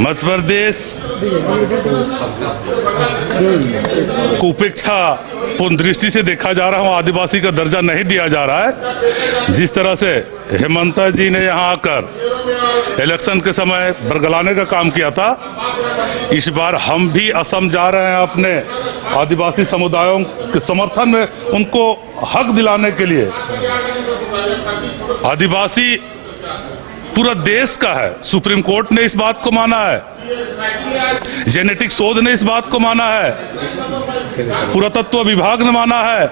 मध्य प्रदेश को उपेक्षा पूर्ण दृष्टि से देखा जा रहा है, आदिवासी का दर्जा नहीं दिया जा रहा है। जिस तरह से हेमंता जी ने यहाँ आकर इलेक्शन के समय बरगलाने का काम किया था, इस बार हम भी असम जा रहे हैं अपने आदिवासी समुदायों के समर्थन में, उनको हक दिलाने के लिए। आदिवासी पूरा देश का है, सुप्रीम कोर्ट ने इस बात को माना है, जेनेटिक शोध ने इस बात को माना है, पुरातत्व विभाग ने माना है,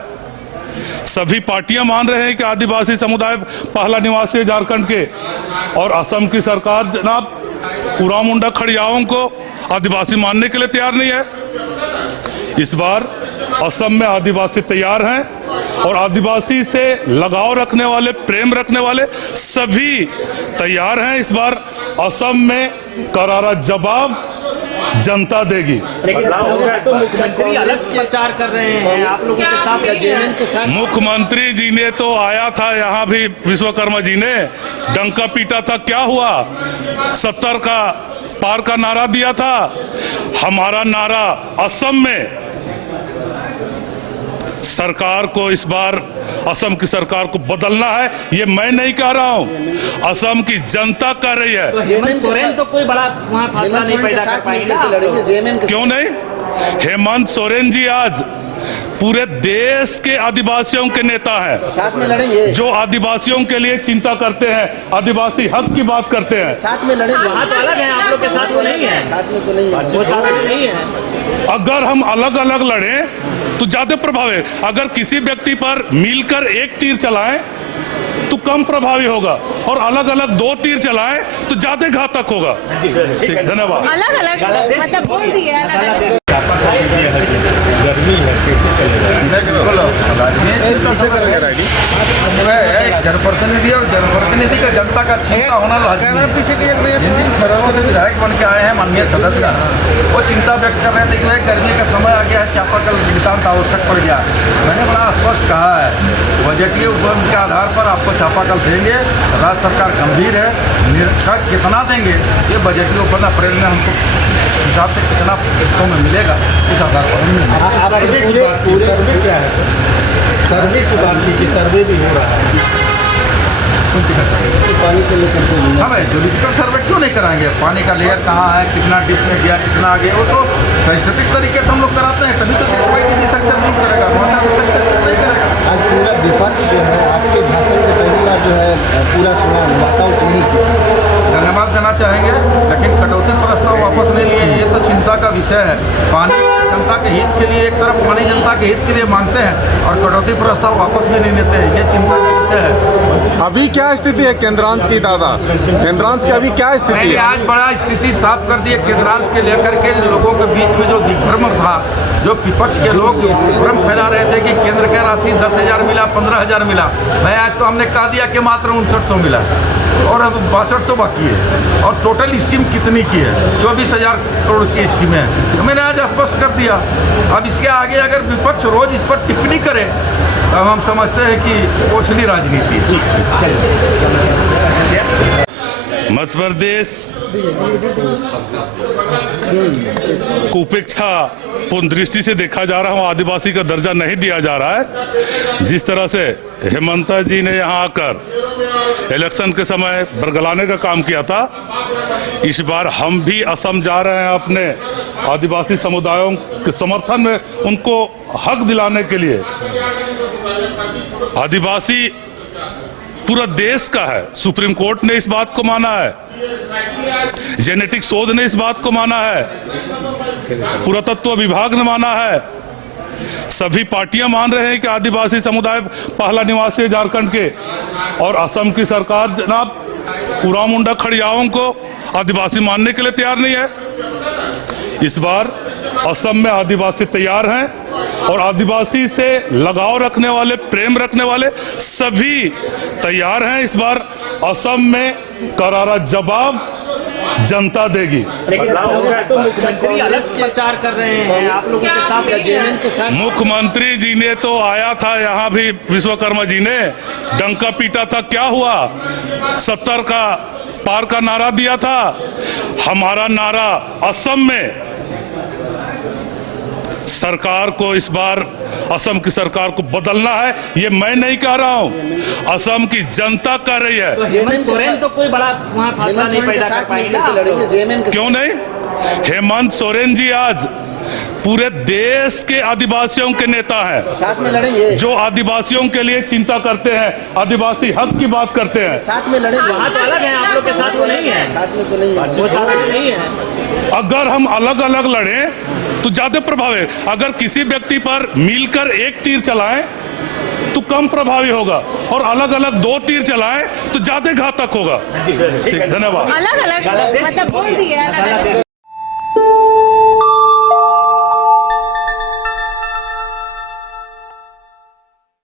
सभी पार्टियां मान रहे हैं कि आदिवासी समुदाय पहला निवासी है झारखंड के। और असम की सरकार जनाब उराव मुंडा खड़ियाओं को आदिवासी मानने के लिए तैयार नहीं है। इस बार असम में आदिवासी तैयार हैं और आदिवासी से लगाव रखने वाले, प्रेम रखने वाले सभी तैयार हैं। इस बार असम में करारा जवाब जनता देगी। तो मुख्यमंत्री अलग प्रचार कर रहे हैं, आप लोगों के साथ मुख्यमंत्री जी ने तो आया था यहाँ भी, विश्वकर्मा जी ने डंका पीटा था, क्या हुआ? 70 का पार का नारा दिया था। हमारा नारा असम में सरकार को, इस बार असम की सरकार को बदलना है, ये मैं नहीं कह रहा हूं, असम की जनता कह रही है। तो हेमंत सोरेन तो कोई बड़ा वहाँ फासला नहीं पैदा कर पाएंगे। क्यों नहीं? हेमंत सोरेन जी आज पूरे देश के आदिवासियों के नेता हैं, साथ में लड़ेंगे, जो आदिवासियों के लिए चिंता करते हैं, आदिवासी हक की बात करते हैं। साथ में लड़ेंगे। वहाँ तो अलग है, आप लोग के साथ वो नहीं है, साथ में तो नहीं है, वो साथ में नहीं है। अगर हम अलग अलग लड़ें तो ज्यादा प्रभाव है। अगर किसी व्यक्ति पर मिलकर एक तीर चलाएं तो कम प्रभावी होगा, और अलग अलग 2 तीर चलाएं तो ज्यादा घातक होगा। ठीक, धन्यवाद। अलग अलग मतलब बोल दिए अलग अलग। गर्मी है, कैसे चलेगा? जनप्रतिनिधि और जनप्रतिनिधि का जनता का चिंता होना लाजमी है। जिन जिन शहरों से विधायक बन के आए हैं माननीय सदस्य, वो चिंता व्यक्त कर रहे हैं। देखिए गर्मी का समय आ गया है, चापाकल नितांत आवश्यक पड़ गया। मैंने बड़ा स्पष्ट कहा है, बजटीय उपलब्धि के आधार पर आपको चापाकल देंगे। राज्य सरकार गंभीर है, निरक्षक कितना देंगे ये बजटीय उपलब्धि अप्रैल में हमको हिसाब से कितना किस्तों में मिलेगा, इस आधार पर सर्वे की बात की, सर्वे भी हो रहा है पानी के लेकर। हाँ भाई, ज्योलॉजिकल सर्वे क्यों नहीं कराएंगे? पानी का लेयर कहाँ है, कितना डिप में गया, कितना आगे, वो तो साइंटिफिक तरीके से हम लोग कराते हैं, तभी तो सक्सेसफुल करेगा, सक्सेसफुल नहीं करेगा। आज पूरा विपक्ष जो है आपके भाषण में पहली बार जो है पूरा सुना, वॉकआउट नहीं किया। धन्यवाद देना चाहेंगे, लेकिन कटौती प्रस्ताव वापस नहीं लिए, ये तो चिंता का विषय है। पानी जनता के हित के लिए, एक तरफ पानी जनता के हित के लिए मांगते हैं और कटौती प्रस्ताव वापस भी नहीं लेते हैं, ये चिंता का विषय है। अभी क्या स्थिति है केंद्रांश की? दादा, केंद्रांश की अभी क्या स्थिति है? आज बड़ा स्थिति साफ कर दी है केंद्रांश के लेकर के। लोगों के बीच में जो दिग्भ्रम था, जो विपक्ष के लोग भ्रम फैला रहे थे कि केंद्र का राशि 10,000 मिला, 15,000 मिला, भाई आज तो हमने कह दिया कि मात्र 5900 मिला और अब 6200 बाकी है। और टोटल स्कीम कितनी की है? 24,000 करोड़ की स्कीम है, तो मैंने आज स्पष्ट कर दिया। अब इसके आगे अगर विपक्ष रोज इस पर टिप्पणी करे तो हम समझते हैं कि ओछली राजनीति है। मध्य प्रदेश को उपेक्षा पूर्ण दृष्टि से देखा जा रहा है, आदिवासी का दर्जा नहीं दिया जा रहा है। जिस तरह से हेमंता जी ने यहाँ आकर इलेक्शन के समय बरगलाने का काम किया था, इस बार हम भी असम जा रहे हैं अपने आदिवासी समुदायों के समर्थन में, उनको हक दिलाने के लिए। आदिवासी पूरा देश का है, सुप्रीम कोर्ट ने इस बात को माना है, जेनेटिक शोध ने इस बात को माना है, पुरातत्व विभाग ने माना है, सभी पार्टियां मान रहे हैं कि आदिवासी समुदाय पहला निवासी है झारखंड के। और असम की सरकार जनाब उराव मुंडा खड़ियाओं को आदिवासी मानने के लिए तैयार नहीं है। इस बार असम में आदिवासी तैयार हैं और आदिवासी से लगाव रखने वाले, प्रेम रखने वाले सभी तैयार हैं। इस बार असम में करारा जवाब जनता देगी। तो मुख्यमंत्री अलग प्रचार कर रहे हैं, आप लोगों के साथ मुख्यमंत्री जी ने तो आया था यहाँ भी, विश्वकर्मा जी ने डंका पीटा था, क्या हुआ? 70 का पार का नारा दिया था। हमारा नारा असम में सरकार को इस बार असम की सरकार को बदलना है, ये मैं नहीं कह रहा हूं, असम की जनता कह रही है। तो हेमंत सोरेन तो कोई बड़ा वहाँ फासला नहीं पैदा कर पाएगा। क्यों नहीं? हेमंत सोरेन जी आज पूरे देश के आदिवासियों के नेता हैं, साथ में लड़ेंगे, जो आदिवासियों के लिए चिंता करते हैं, आदिवासी हक की बात करते हैं। साथ में लड़ेंगे। वहाँ तो अलग है, आप लोग के साथ वो नहीं है, साथ में तो नहीं है। वो साथ में नहीं है। अगर हम अलग अलग लड़ें तो ज्यादा प्रभाव है, अगर किसी व्यक्ति पर मिलकर एक तीर चलाएं तो कम प्रभावी होगा, और अलग अलग 2 तीर चलाएं तो ज्यादा घातक होगा। ठीक, धन्यवाद। अलग अलग मतलब बोल दिए अलग अलग